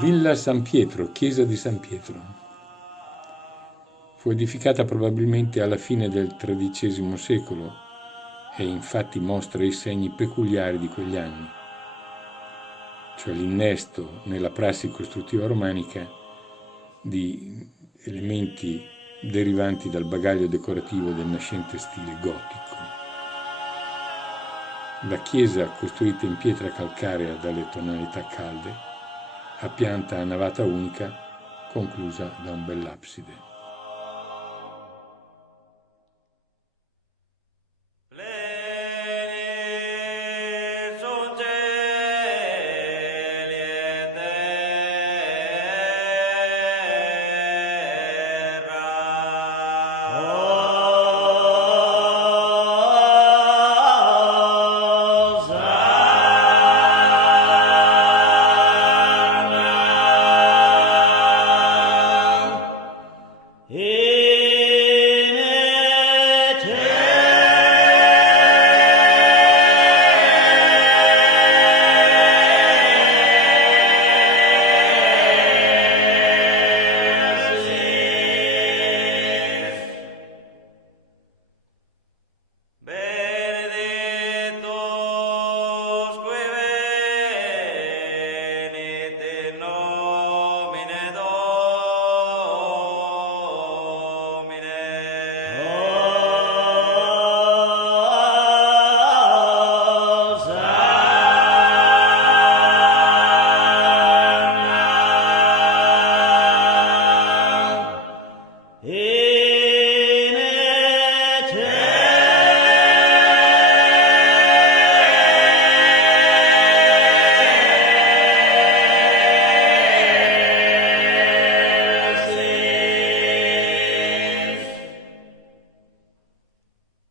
Villa San Pietro, chiesa di San Pietro. Fu edificata probabilmente alla fine del XIII secolo e infatti mostra i segni peculiari di quegli anni, cioè l'innesto nella prassi costruttiva romanica di elementi derivanti dal bagaglio decorativo del nascente stile gotico. La chiesa, costruita in pietra calcarea dalle tonalità calde, a pianta a navata unica, conclusa da un bell'abside.